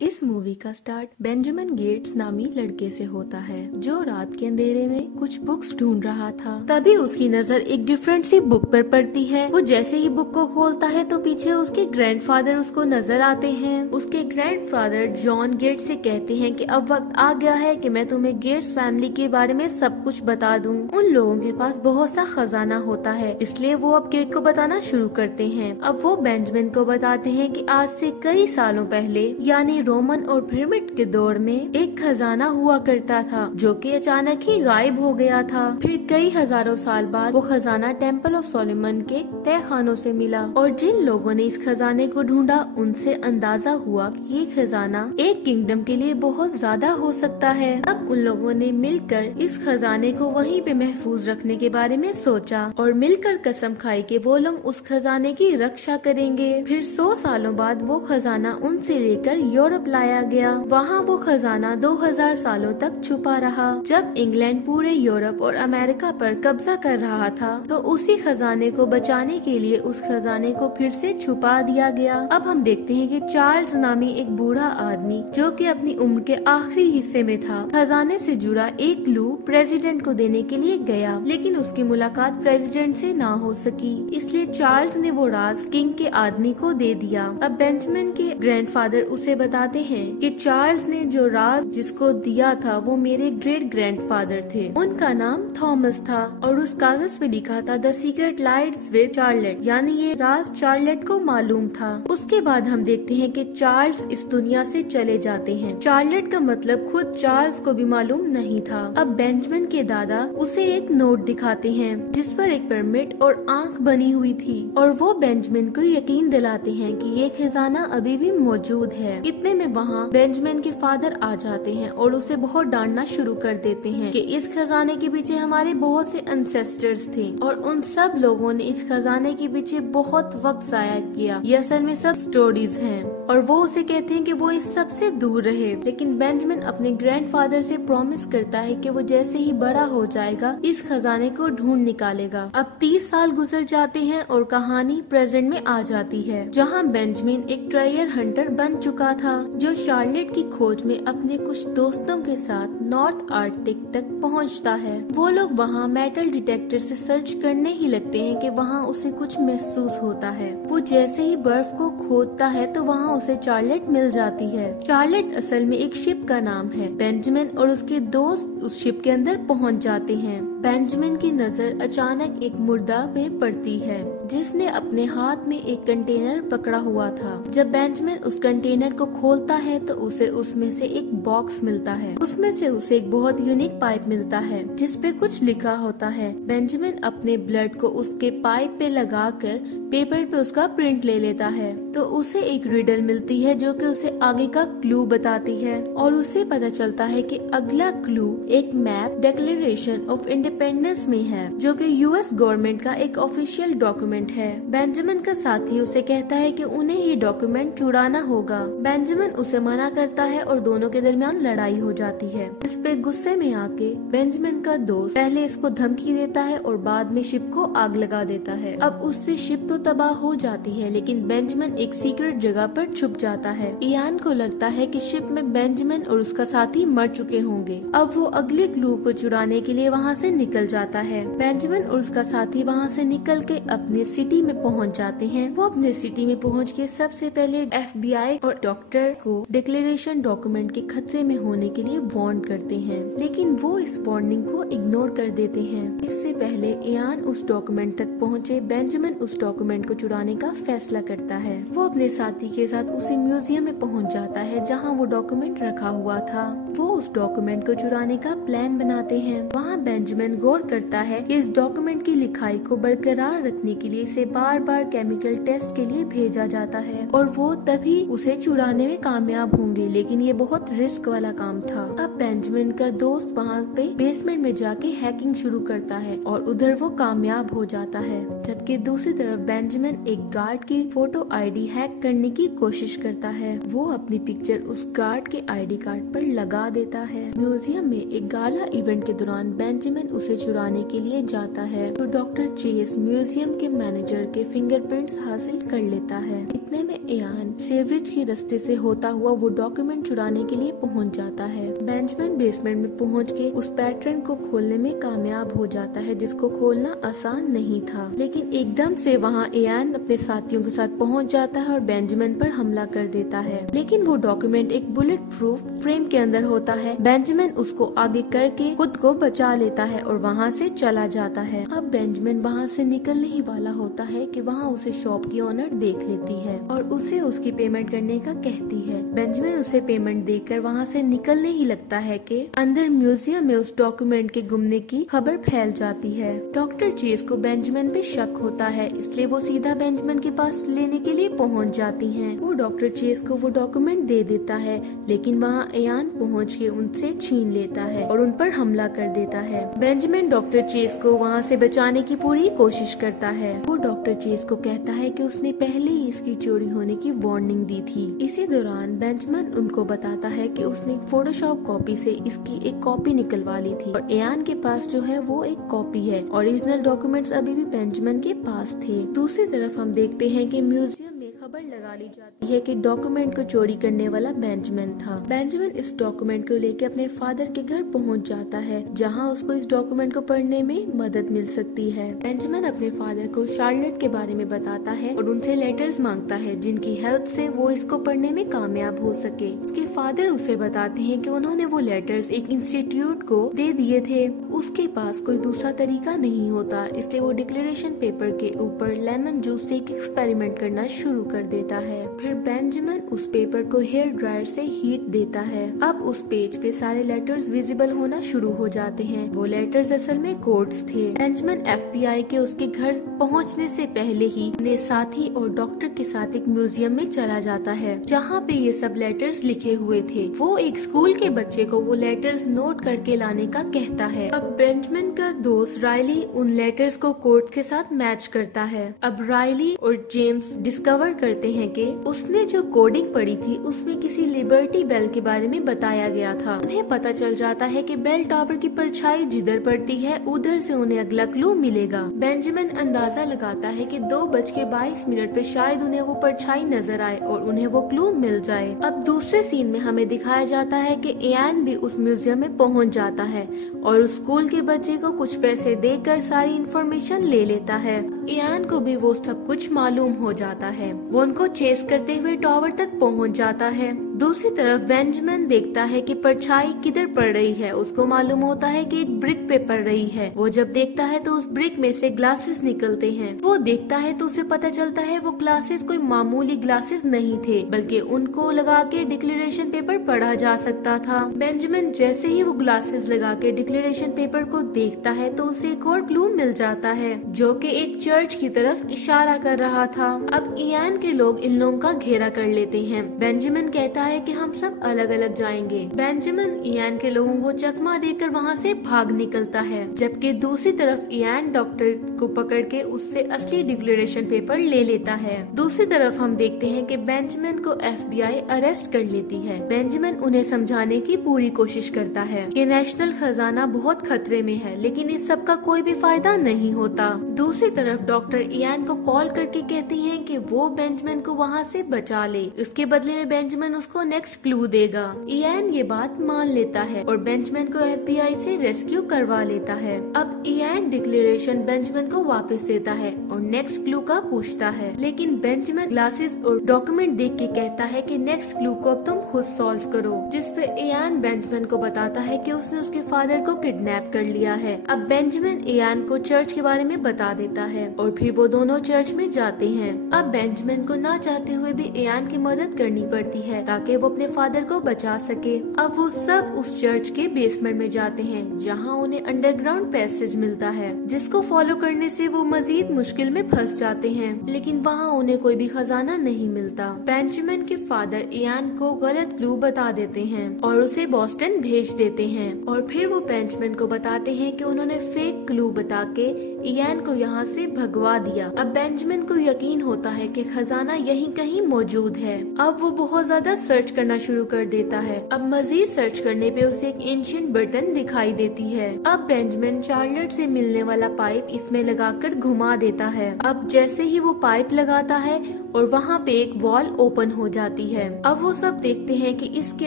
इस मूवी का start Benjamin gets नामी लड़के से होता है जो रात के अंधेरे में कुछ बुक्स ढूंढ रहा था। तभी उसकी नजर एक डिफरेंट सी बुक पर पड़ती है। वो जैसे ही बुक को खोलता है तो पीछे उसके ग्रैंडफादर उसको नजर आते हैं। उसके ग्रैंडफादर जॉन गेट्स से कहते हैं कि अब वक्त आ गया है कि मैं तुम्हें गेट्स फैमिली के बारे में सब कुछ बता दूं। उन लोगों के पास बहुत सा खजाना होता है, इसलिए वो अब गेट को बताना शुरू करते हैं। अब वो बेंजामिन को बताते हैं कि आज से कई सालों पहले यानी रोमन और पिरामिड के दौर में एक खजाना हुआ करता था जो कि अचानक ही गायब हो गया था। फिर कई हजारों साल बाद वो खजाना टेम्पल ऑफ सोलोमन के तहखानों से मिला और जिन लोगों ने इस खजाने को ढूंढा उनसे अंदाजा हुआ कि ये खजाना एक किंगडम के लिए बहुत ज्यादा हो सकता है। अब उन लोगों ने मिलकर इस खजाने को वहीं पे महफूज रखने के बारे में सोचा और मिलकर कसम खाई कि वो लोग उस खजाने की रक्षा करेंगे। फिर 100 सालों बाद वो खजाना उनसे लेकर यूरोप लाया गया। वहाँ वो खजाना 2000 सालों तक छुपा रहा। जब इंग्लैंड पूरे यूरोप और अमेरिका पर कब्जा कर रहा था तो उसी खजाने को बचाने के लिए उस खजाने को फिर से छुपा दिया गया। अब हम देखते हैं कि चार्ल्स नामी एक बूढ़ा आदमी जो कि अपनी उम्र के आखिरी हिस्से में था, खजाने से जुड़ा एक क्लू प्रेसिडेंट को देने के लिए गया, लेकिन उसकी मुलाकात प्रेसिडेंट से ना हो सकी। इसलिए चार्ल्स ने वो राज किंग के आदमी को दे दिया। अब बेंजामिन के ग्रैंडफादर उसे बताते हैं कि चार्ल्स ने जो राज जिसको दिया था वो मेरे ग्रेट ग्रैंडफादर थे। उनका नाम थॉमस था और उस कागज पे लिखा था the secret lights with Charlotte, यानी ये राज चार्लेट को मालूम था। उसके बाद हम देखते हैं कि चार्ल्स इस दुनिया से चले जाते हैं। चार्लेट का मतलब खुद चार्ल्स को भी मालूम नहीं था। अब बेंजामिन के दादा उसे एक नोट दिखाते हैं जिस पर एक पिरामिड और आंख बनी हुई थी और वो बेंजामिन को यकीन दिलाते हैं कि ये खजाना अभी भी मौजूद है। इतने में वहाँ बेंजामिन के फादर आ जाते हैं और उसे बहुत डांटना शुरू कर देते हैं कि इस खजाने के पीछे हमारे बहुत से एंसेस्टर्स थे और उन सब लोगों ने इस खजाने के पीछे बहुत वक्त जाया किया। ये असल में सब स्टोरीज हैं और वो उसे कहते हैं कि वो इस सब से दूर रहे। लेकिन बेंजामिन अपने ग्रैंडफादर से प्रॉमिस करता है कि वो जैसे ही बड़ा हो जाएगा इस खजाने को ढूंढ निकालेगा। अब 30 साल गुजर जाते हैं और कहानी प्रेजेंट में आ जाती है जहाँ बेंजामिन एक ट्रेजर हंटर बन चुका था जो चार्लेट की खोज में अपने कुछ दोस्तों के साथ नॉर्थ आर्कटिक तक पहुंचता है। वो लोग वहां मेटल डिटेक्टर से सर्च करने ही लगते हैं कि वहां उसे कुछ महसूस होता है। वो जैसे ही बर्फ को खोदता है तो वहां उसे चार्लेट मिल जाती है। चार्लेट असल में एक शिप का नाम है। बेंजामिन और उसके दोस्त उस शिप के अंदर पहुंच जाते हैं। बेंजामिन की नजर अचानक एक मुर्दा पे पड़ती है जिसने अपने हाथ में एक कंटेनर पकड़ा हुआ था। जब बेंजामिन उस कंटेनर को खोलता है तो उसे उसमें से एक बॉक्स मिलता है। उसमें से उसे एक बहुत यूनिक पाइप मिलता है जिस पे कुछ लिखा होता है। बेंजामिन अपने ब्लड को उसके पाइप पे लगाकर पेपर पे उसका प्रिंट ले लेता है तो उसे एक रिडल मिलती है जो कि उसे आगे का क्लू बताती है और उसे पता चलता है कि अगला क्लू एक मैप डिक्लेरेशन ऑफ इंडिपेंडेंस में है जो कि यूएस गवर्नमेंट का एक ऑफिशियल डॉक्यूमेंट है। बेंजामिन का साथी उसे कहता है कि उन्हें ये डॉक्यूमेंट चुराना होगा। बेंजामिन उसे मना करता है और दोनों के दरमियान लड़ाई हो जाती है। इस पे गुस्से में आके बेंजामिन का दोस्त पहले इसको धमकी देता है और बाद में शिप को आग लगा देता है। अब उससे शिप तो तबाह हो जाती है लेकिन बेंजामिन एक सीक्रेट जगह पर छुप जाता है। इयान को लगता है कि शिप में बेंजामिन और उसका साथी मर चुके होंगे। अब वो अगले क्लू को चुराने के लिए वहाँ से निकल जाता है। बेंजामिन और उसका साथी वहाँ से निकल के अपने सिटी में पहुँच जाते हैं। वो अपने सिटी में पहुँच के सबसे पहले FBI और डॉक्टर को डिक्लेरेशन डॉक्यूमेंट के खतरे में होने के लिए वार्न करते हैं, लेकिन वो इस वार्निंग को इग्नोर कर देते हैं। इससे पहले इयान उस डॉक्यूमेंट तक पहुँचे, बेंजामिन उस डॉक्यूमेंट को चुराने का फैसला करता है। वो अपने साथी के साथ उसी म्यूजियम में पहुंच जाता है जहां वो डॉक्यूमेंट रखा हुआ था। वो उस डॉक्यूमेंट को चुराने का प्लान बनाते हैं। वहां बेंजामिन गौर करता है कि इस डॉक्यूमेंट की लिखाई को बरकरार रखने के लिए इसे बार बार केमिकल टेस्ट के लिए भेजा जाता है और वो तभी उसे चुराने में कामयाब होंगे, लेकिन ये बहुत रिस्क वाला काम था। अब बेंजामिन का दोस्त वहाँ पे बेसमेंट में जाके हैकिंग शुरू करता है और उधर वो कामयाब हो जाता है, जबकि दूसरी तरफ बेंजामिन एक गार्ड की फोटो आईडी हैक करने की कोशिश करता है। वो अपनी पिक्चर उस गार्ड के आईडी कार्ड पर लगा देता है। म्यूजियम में एक गाला इवेंट के दौरान बेंजामिन उसे चुराने के लिए जाता है तो डॉक्टर चेस म्यूजियम के मैनेजर के फिंगरप्रिंट्स हासिल कर लेता है। इतने में इयान सेवरिज के रास्ते से होता हुआ वो डॉक्यूमेंट चुराने के लिए पहुंच जाता है। बेंजामिन बेसमेंट में पहुंच के उस पैटर्न को खोलने में कामयाब हो जाता है, जिसको खोलना आसान नहीं था। लेकिन एकदम से वहाँ इयान अपने साथियों के साथ पहुंच जाता है और बेंजामिन पर हमला कर देता है। लेकिन वो डॉक्यूमेंट एक बुलेट प्रूफ फ्रेम के अंदर होता है। बेंजामिन उसको आगे करके खुद को बचा लेता है और वहाँ से चला जाता है। अब बेंजामिन वहाँ से निकलने ही वाला होता है कि वहाँ उसे शॉप की ओनर देख लेती है और उसे उसकी पेमेंट करने का कहती है। बेंजामिन उसे पेमेंट देकर वहाँ से निकलने ही लगता है कि अंदर म्यूजियम में उस डॉक्यूमेंट के गुमने की खबर फैल जाती है। डॉक्टर चेस को बेंजामिन पे शक होता है, इसलिए वो सीधा बेंजामिन के पास लेने के लिए पहुँच जाती है। वो डॉक्टर चेस को वो डॉक्यूमेंट दे देता है, लेकिन वहाँ इयान पहुँच के उनसे छीन लेता है और उन पर हमला कर देता है। बेंजामिन डॉक्टर चेस को वहाँ से बचाने की पूरी कोशिश करता है। वो डॉक्टर चेस को कहता है कि उसने पहले ही इसकी चोरी होने की वार्निंग दी थी। इसी दौरान बेंजामिन उनको बताता है कि उसने फोटोशॉप कॉपी से इसकी एक कॉपी निकलवा ली थी और इयान के पास जो है वो एक कॉपी है। ओरिजिनल डॉक्यूमेंट्स अभी भी बेंजामिन के पास थे। दूसरी तरफ हम देखते हैं कि म्यूजियम में खबर लगा ली जाती है कि डॉक्यूमेंट को चोरी करने वाला बेंजामिन था। बेंजामिन इस डॉक्यूमेंट को लेकर अपने फादर के घर पहुंच जाता है, जहां उसको इस डॉक्यूमेंट को पढ़ने में मदद मिल सकती है। बेंजामिन अपने फादर को शार्लेट के बारे में बताता है और उनसे लेटर्स मांगता है, जिनकी हेल्प से वो इसको पढ़ने में कामयाब हो सके। उसके फादर उसे बताते हैं कि उन्होंने वो लेटर्स एक इंस्टीट्यूट को दे दिए थे, उसके पास कोई दूसरा तरीका नहीं होता, इसलिए वो डिक्लेरेशन पेपर के ऊपर लेमन जूस से एक एक्सपेरिमेंट करना शुरू कर देता है। फिर बेंजामिन उस पेपर को हेयर ड्रायर से हीट देता है। अब उस पेज पे सारे लेटर्स विजिबल होना शुरू हो जाते हैं। वो लेटर्स असल में कोड्स थे। बेंजामिन FBI के उसके घर पहुंचने से पहले ही अपने साथी और डॉक्टर के साथ एक म्यूजियम में चला जाता है, जहाँ पे ये सब लेटर्स लिखे हुए थे। वो एक स्कूल के बच्चे को वो लेटर्स नोट करके लाने का कहता है। अब बेंजामिन का दोस्त रायली उन लेटर्स को कोड के साथ मैच करता है। अब रायली और जेम्स डिस्कवर करते हैं कि उसने जो कोडिंग पढ़ी थी उसमें किसी लिबर्टी बेल के बारे में बताया गया था। उन्हें पता चल जाता है कि बेल टावर की परछाई जिधर पड़ती है उधर से उन्हें अगला क्लू मिलेगा। बेंजामिन अंदाजा लगाता है कि 2:22 पे शायद उन्हें वो परछाई नजर आए और उन्हें वो क्लू मिल जाए। अब दूसरे सीन में हमें दिखाया जाता है कि इयान भी उस म्यूजियम में पहुंच जाता है और उस स्कूल के बच्चे को कुछ पैसे देकर सारी इन्फॉर्मेशन ले लेता है। इयान को भी वो सब कुछ मालूम हो जाता है। वो उनको चेस करते हुए टावर तक पहुंच जाता है। दूसरी तरफ बेंजामिन देखता है कि परछाई किधर पड़ रही है। उसको मालूम होता है कि एक ब्रिक पे पड़ रही है। वो जब देखता है तो उस ब्रिक में से ग्लासेस निकलते हैं। वो देखता है तो उसे पता चलता है वो ग्लासेस कोई मामूली ग्लासेस नहीं थे, बल्कि उनको लगा के डिक्लेरेशन पेपर पढ़ा जा सकता था। बेंजामिन जैसे ही वो ग्लासेस लगा के डिक्लेरेशन पेपर को देखता है तो उसे एक और क्लू मिल जाता है, जो कि एक चर्च की तरफ इशारा कर रहा था। अब इयान के लोग इन लोगों का घेरा कर लेते हैं। बेंजामिन कहता है कि हम सब अलग अलग जाएंगे। बेंजामिन इयान के लोगों को चकमा देकर वहाँ से भाग निकलता है, जबकि दूसरी तरफ इयान डॉक्टर को पकड़ के उससे असली डिक्लेरेशन पेपर ले लेता है। दूसरी तरफ हम देखते हैं कि बेंजामिन को FBI अरेस्ट कर लेती है। बेंजामिन उन्हें समझाने की पूरी कोशिश करता है कि नेशनल खजाना बहुत खतरे में है, लेकिन इस सब का कोई भी फायदा नहीं होता। दूसरी तरफ डॉक्टर इयान को कॉल करके कहती हैं कि वो बेंजामिन को वहाँ से बचा ले, उसके बदले में बेंजामिन उसको नेक्स्ट क्लू देगा। इयान ये बात मान लेता है और बेंजामिन को FBI से रेस्क्यू करवा लेता है। अब इयान डिक्लेरेशन बेंजामिन को वापस देता है और नेक्स्ट क्लू का पूछता है, लेकिन बेंजामिन ग्लासेस और डॉक्यूमेंट देख के कहता है कि नेक्स्ट क्लू को अब तुम खुद सॉल्व करो, जिस पे इयान बेंजामिन को बताता है कि उसने उसके फादर को किडनैप कर लिया है। अब बेंजामिन इयान को चर्च के बारे में बता देता है और फिर वो दोनों चर्च में जाते हैं। अब बेंजामिन को ना चाहते हुए भी इयान की मदद करनी पड़ती है ताकि वो अपने फादर को बचा सके। अब वो सब उस चर्च के बेसमेंट में जाते हैं, जहाँ उन्हें अंडरग्राउंड पैसेज मिलता है, जिसको फॉलो करने से वो मजीद मुश्किल में फंस जाते हैं, लेकिन वहाँ उन्हें कोई भी खजाना नहीं मिलता। बेंजामिन के फादर इयान को गलत क्लू बता देते हैं और उसे बॉस्टन भेज देते हैं और फिर वो बेंजामिन को बताते हैं कि उन्होंने फेक क्लू बता के इयान को यहाँ से भगवा दिया। अब बेंजामिन को यकीन होता है कि खजाना यहीं कहीं मौजूद है। अब वो बहुत ज्यादा सर्च करना शुरू कर देता है। अब मजीद सर्च करने पे उसे एक एंशिएंट बर्तन दिखाई देती है। अब बेंजामिन चार्लोट से मिलने वाला पाइप इसमें लगाकर घुमा देता है। अब जैसे ही वो पाइप लगाता है और वहाँ पे एक वॉल ओपन हो जाती है। अब वो सब देखते हैं कि इसके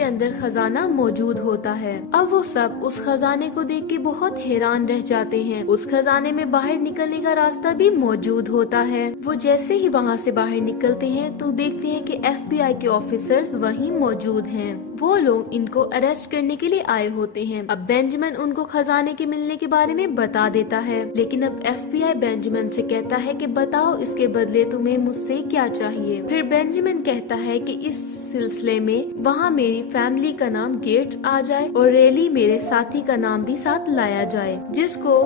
अंदर खजाना मौजूद होता है। अब वो सब उस खजाने को देख के बहुत हैरान रह जाते हैं। उस खजाने में बाहर निकलने का रास्ता भी मौजूद होता है। वो जैसे ही वहाँ से बाहर निकलते हैं तो देखते हैं कि FBI के ऑफिसर्स वहीं मौजूद हैं। वो लोग इनको अरेस्ट करने के लिए आए होते हैं। अब बेंजामिन उनको खजाने के मिलने के बारे में बता देता है, लेकिन अब FBI बेंजामिन से कहता है कि बताओ इसके बदले तुम्हें मुझसे क्या चाहिए। फिर बेंजामिन कहता है कि इस सिलसिले में वहाँ मेरी फैमिली का नाम गेट्स आ जाए और रेली मेरे साथी का नाम भी साथ लाया जाए, जिसको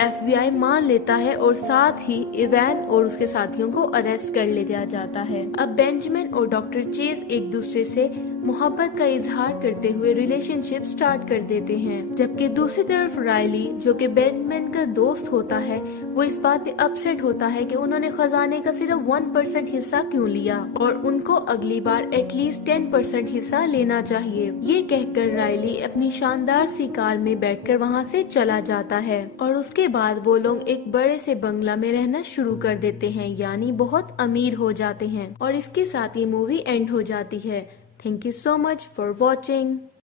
FBI मान लेता है और साथ ही इवान और उसके साथियों को अरेस्ट कर लिया जाता है। अब बेंजामिन और डॉक्टर चेज एक दूसरे से मोहब्बत का इजहार करते हुए रिलेशनशिप स्टार्ट कर देते हैं, जबकि दूसरी तरफ रायली जो कि बेंजामिन का दोस्त होता है वो इस बात पे अपसेट होता है कि उन्होंने खजाने का सिर्फ 1% हिस्सा क्यों लिया और उनको अगली बार एटलीस्ट 10% हिस्सा लेना चाहिए। ये कहकर रायली अपनी शानदार सी कार में बैठकर वहाँ से चला जाता है और उसके बाद वो लोग एक बड़े से बंगला में रहना शुरू कर देते हैं, यानी बहुत अमीर हो जाते हैं। और इसके साथ ये मूवी एंड हो जाती है। Thank you so much for watching.